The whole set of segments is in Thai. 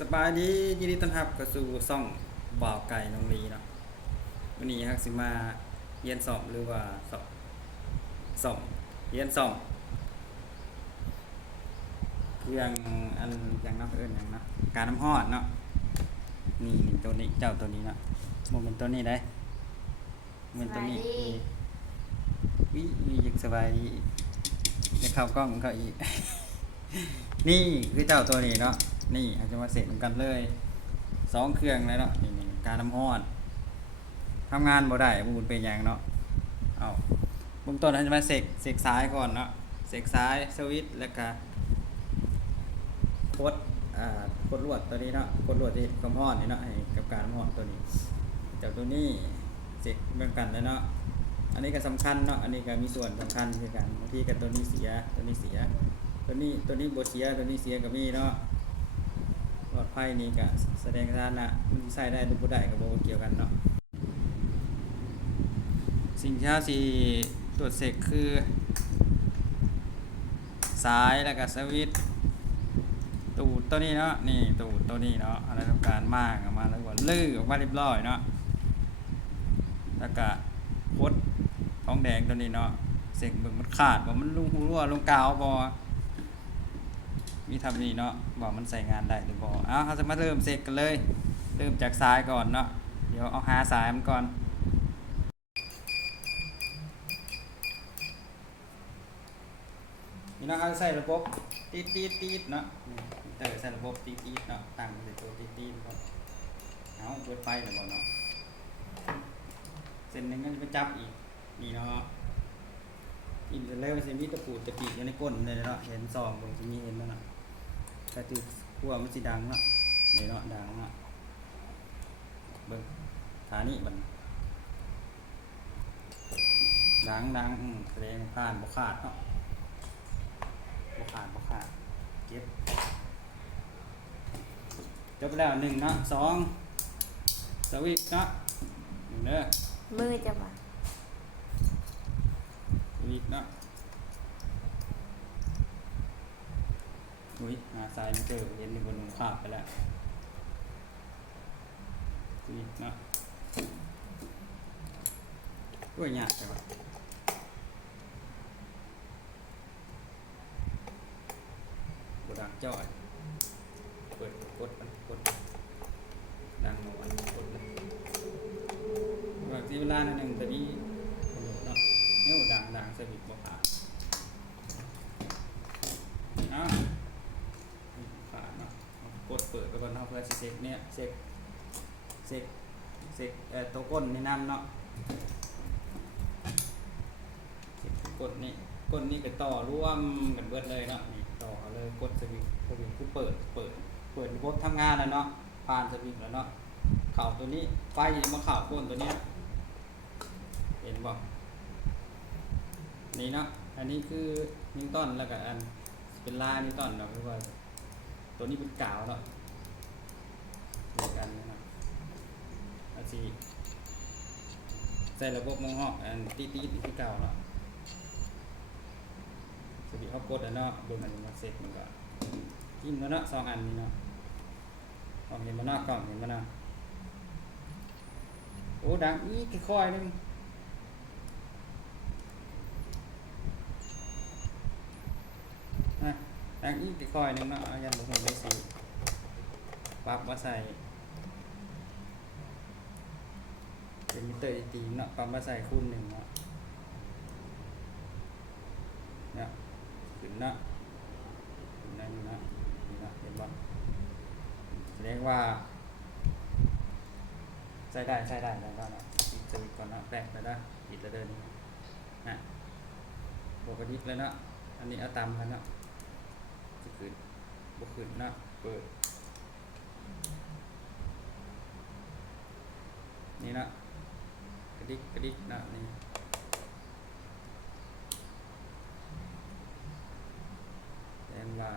สบายดียินดีต้อนรับเข้าสู่ซ่องบ่าวไก่น้องลีเนาะวันนี้ฮักสิมาเรียนสอบหรือว่าสอบสอบเรียนสอบเครื่องอันอย่างเนักเอิญอย่างเนาะการน้ำฮอดเนาะนี่นี่ตัวนี้เจ้าตัวนี้เนาะโมเป็นตัวนี้ได้โมเป็นตัวนี้สบายดีวิวิอยากสบายดีจะเข้ากล้องของเขาอีก นี่คือเจ้าตัวนี้เนาะ นี่อาจจะมาเสร็จเหมือนกันเลยสองเครื่องเลยเนาะนี่การนำหอนทำงานบ่ได้บุญเป็นอย่างเนาะเอาเบื้องต้นอาจจะมาเสกเสกซ้ายก่อนเนาะเสกซ้ายสวิตช์แล้วก็กดอ่ากดลวดตัวนี้เนาะกดลวดที่ความร้อนนี่เนาะกับการนำหอนตัวนี้เจ้าตัวนี้เสกเหมือนกันเลยเนาะอันนี้ก็สำคัญเนาะอันนี้ก็มีส่วนสำคัญคือกันบางทีก็ตัวนี้เสียตัวนี้เสีย ตัวนี้ตัวนี้บ่เสียตัวนี้เสียก็มีเนาะ หลอดไฟนี่ก็แสดงสถานะมันใส่ได้หรือบ่ได้ก็บ่เกี่ยวกันเนาะสิ่งที่เราสิตรวจเสกคือสายแล้วก็สวิตตูดตัวนี้เนาะนี่ตูดตัวนี้เนาะอะไรทำการมากออกมาแล้วก็ลื้อออกมาเรียบร้อยเนาะแล้วก็พดท้องแดงตัวนี้เนาะเสกเบิ่งมันขาดว่ามันลุงหูรั่วลงกาวบ่ มีทำนี่เนาะบอกมันใส่งานได้หรือบ่เอาเราจะมาเริ่มเสกกันเลย เริ่มจากสายก่อนเนาะเดี๋ยวเอาหาสายมันก่อนนี่นาะเขาใส่ระบบตีดตีดตีดเนาะเตอร์ใส่ระบบตีดตีดเนาะตั้งใส่ตัวตีดตีดก่อนเอาเปิดไฟแล้วบ่เนาะเส้นหนึ่งก็จะไปจับอีกนี่เนาะอินเทอร์เน็ตมันจะมีตะปูตะปีกอยู่ในก้นเลยเนาะเห็นซองตรงจะมีเห็นแล้วเนาะ แต่ที่ขั้วมันสิดังเนาะเดี๋ยวเนาะดังเนาะเบิ่งขานี่บัดนดังดังอืมแสดงผ่านบ่ขาดเนาะบ่ขาดบ่ขาดเก็บจบไปแล้วหนึ่งเนาะสองสวิตช์เนาะหนึ่งเด้อมือจะมาอีกเนาะ อุ้ยหาซ้ายไม่เจอเห็นในบนหนุนภาพไปแล้วอีกเนะด้วยยากจังวะกดดังจ่อยเปิดกดมันกดดังหน่อยกดเลยบางทีเวลาหนึ่งแต่นี้เนาะเนี่ยดังดังสวิตช์บ่ขาดเอ้าขาดเนาะกด เปิดไปก่อนเนาะเพื่อสิเซ็กเนี่ยเซ็กเซ็กเซ็กเอ่อตัวก้นในน้ำเนาะเซ็กกดนี่ก้นนี่ก็ต่อร่วมกันเบิดเลยเนาะนี่ต่อเลยกดสวิตช์สวิตช์คือเปิดเปิดเปิดระบทำงานแล้วเนาะผ่านสวิตช์แล้วเนาะเข่าตัวนี้ไฟมาเข่าก้นตัวเนี้ยเห็นบ่นี่เนาะอันนี้คือนิวตันแล้วก็อันเป็นลานิวตันเนาะคือว่าตัวนี้เป็นกาวเนาะ เดียวกันนะครับอันสีใส่ระบบมองหอกอันตีตีๆที่เก่าเนาะสวิตช์เขากดอันเนาะเบิ่งอันมาเสร็จมันก็จิ้มแล้วเนาะสองอันนี้เนาะลองเห็นมาเนาะกล่องเห็นมาเนาะโอ้ดังอีกค่อยๆนึงดังอีกติคอยนึงเนาะยันบุกไปสีปรับมาใส่ เป็นมิเตอร์ตีเนาะปรับมมาใส่คูณหนึ่งเนาะเนี่ยขึ้นเนาะขึ้นได้นี่เนาะนี่เนาะเห็นบ่แสดงว่าใช้ได้ใช้ได้แล้วก็เนาะอีกสวิตก่อนเนาะแปลกไปแล้วอีกแล้วเดินอะปกติแล้วเนาะอันนี้เอาตามกันเนาะจะขึ้นบ่ขึ้นนะเปิดนี่นะ ดิกกระดิกนะนี่แสดงว่า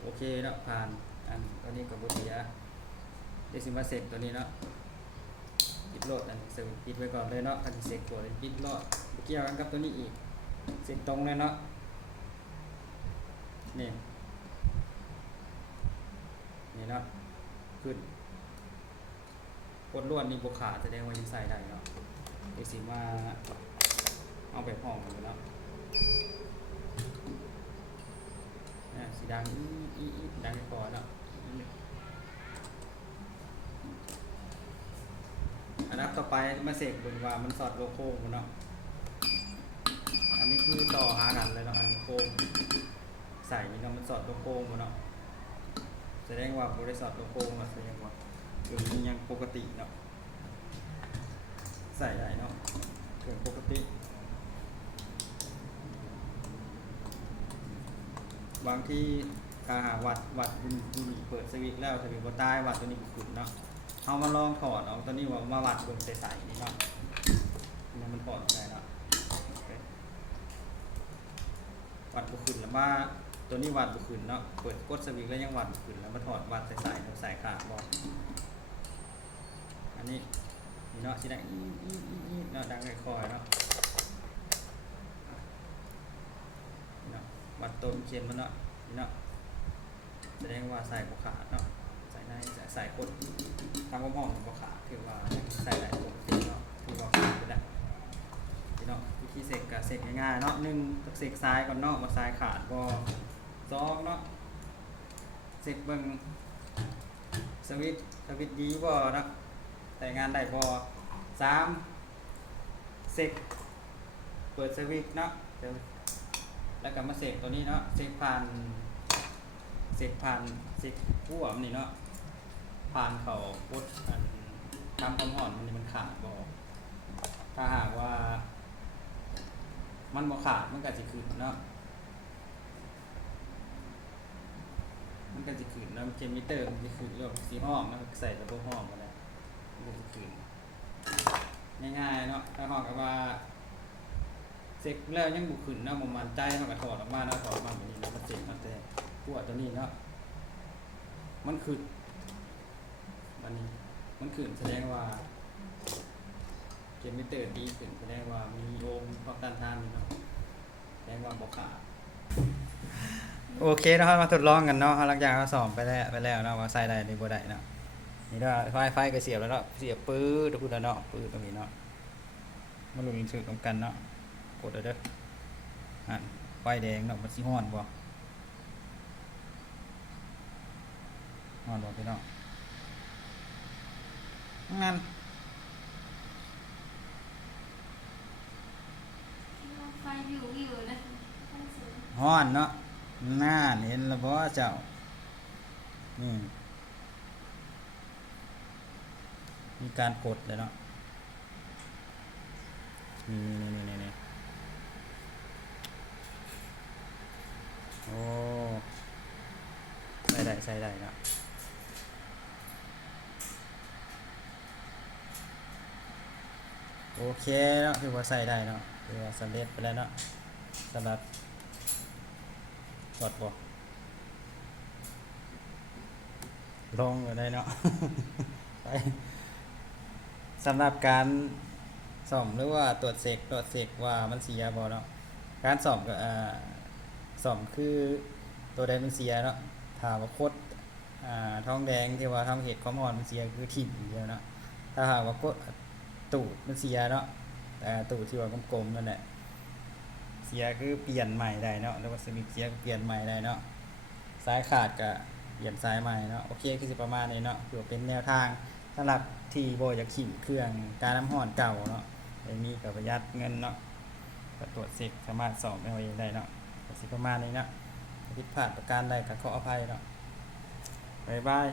โอเคเนาะผ่านอันตัวนี้กับบุเสียเดซิมาเซกตัวนี้เนาะปิดโหลดอันนี้เสริมปิดไว้ก่อนเลยเนาะคันเซกตัวนี้ปิดโหลดเกี่ยวกันกับตัวนี้อีกเซกตรงเลยเนาะนี่นี่เนาะขึ้นกดล้วนนี่บวขาดแสดงว่ายังใส่ได้เนาะ เด็กสิมาเอาแบบห้องกันเนาะสีดังอีอีดังไปก่อนเนาะอันดับต่อไปมาเสกบิ่งว่ามันสอดโลโก้บ่เนาะ อันนี้คือต่อหากันเลยเนาะอันนี้โค้งใส่นี่เนาะมันสอดโลโก้บ่เนาะแสดงว่าบริษัทโลโก้มาแสดงว่าอยู่ยังปกติเนาะ ใส่ได้เนาะเกินปกติ บางที่ถ้าหาวัดวัดบุญบุญเปิดสวิตแล้วสวิตช์บ่ตายวัดตัวนี้บุขึ้นเนาะเอามาลองถอดเอาตัวนี้ว่ามาวัดบิ่ใส่ๆนี่เนาะนี่มันถอดได้แล้ววัดบุขึ้นแล้วมาตัวนี้วัดบุขึ้นเนาะเปิดกดสวิตแล้วยังวัดบุขึ้นแล้วมาถอดวัดใส่ๆแล้วใส่ขาดบอกอันนี้ เนาะสิดังอีอีอีอีเนาะดังค่อยเนาะเนาะวัดต้นเขียนมันเนาะเนาะแสดงว่าใส่บุขาดเนาะใส่ในใส่ใส่กดทำความหอมบุขาดถือว่าใส่ได้ปกติเนาะถือว่าขาดไปแล้วพี่น้องวิธีเสกกับเสกง่ายๆเนาะหนึ่งเสกซ้ายก่อนเนาะมาซ้ายขาดบ่สองเนาะเสกเบิ่งสวิตสวิตดีบ่เนาะ แต่งานได้บ่สามเสกเปิดสวิตเนาะแล้วก็มาเสกตัวนี้เนาะเสกผ่านเสกผ่านเสกหัวมันนี่เนาะผ่านเขาพุดอันทำความร้อนมันนี่มันขาดบ่ถ้าหากว่า มันบ่ขาดมันก็สิขึ้นเนาะมันก็สิขึ้นเนาะเจมิเตอร์มันสิขึ้นเรื่องสีห้องนะใส่ระบบห้องมาแล้ว มันก็สิขึ้นง่ายๆเนาะถ้าหองกับว่าเสร็จแล้วยังบุขึ้นเนาะบ่มันใจมันก็ถอดออกมาเนาะถอดออกมาแบบนี้เนาะมันเสร็จมันแต่พวกตัวนี้เนาะมันขึ้นอันนี้มันขึ้นแสดงว่าเกมไมิเตอร์ดีขึ้นแสดงว่ามีโอมพอต้านทานนี่เนาะแสดงว่าบ่ขาดโอเคนะครับมาทดลองกันเนาะหลังจากเราสอบไปแล้วไปแล้วเนาะว่าใส่ได้หรือบ่ได้เนาะ นี่เนาะไฟไฟก็เสียบแล้วเนาะเสียบปื้อทุกคนแล้วเนาะปื้อตรงนี้เนาะมาลุ้นสึกตรงกันเนาะกดเอาเด้ออะไฟแดงเนาะมันสิฮ้อนบ่ฮ้อนบ่พี่น้องงั้นห้อนเนาะน่าเห็นแล้วบ่เจ้านี่ มีการกดเลยเนาะนี่นี่นี่นี่นี่โอ้ใส่ได้ใส่ได้เนาะโอเคเนาะถือว่าใส่ได้เนาะถือว่าสำเร็จไปแล้วเนาะสำหรับกดบ่ลองก็ได้เนาะ ไป สำหรับการส่อมหรือว่าตรวจเสกตรวจเสกว่ามันเสียบ่เนาะการส่อมก็อ่าส่อมคือตัวใดมันเสียเนาะถ้าว่าคดอ่าทองแดงที่ว่าทำเหตุความร้อนมันเสียคือถิ่มอย่างเดียวเนาะถ้าหากว่ากดตูดมันเสียเนาะแต่ตูดที่ว่ากลมๆนั่นแหละเสียคือเปลี่ยนใหม่ได้เนาะแล้วก็สวิตเสียก็เปลี่ยนใหม่ได้เนาะสายขาดก็เปลี่ยนสายใหม่เนาะโอเคคือสิประมาณนี้เนาะถือว่าเป็นแนวทาง สำหรับที่บ่อยากขิมเครื่องการน้ำหอนเก่าเนาะอย่างนี้ก็ประหยัดเงินเนาะก็ตรวจเช็คสามารถสอบเอาเองได้เนาะสิประมาณนี้เนาะผิดพลาดประการใดก็ขออภัยเนาะบ๊ายบาย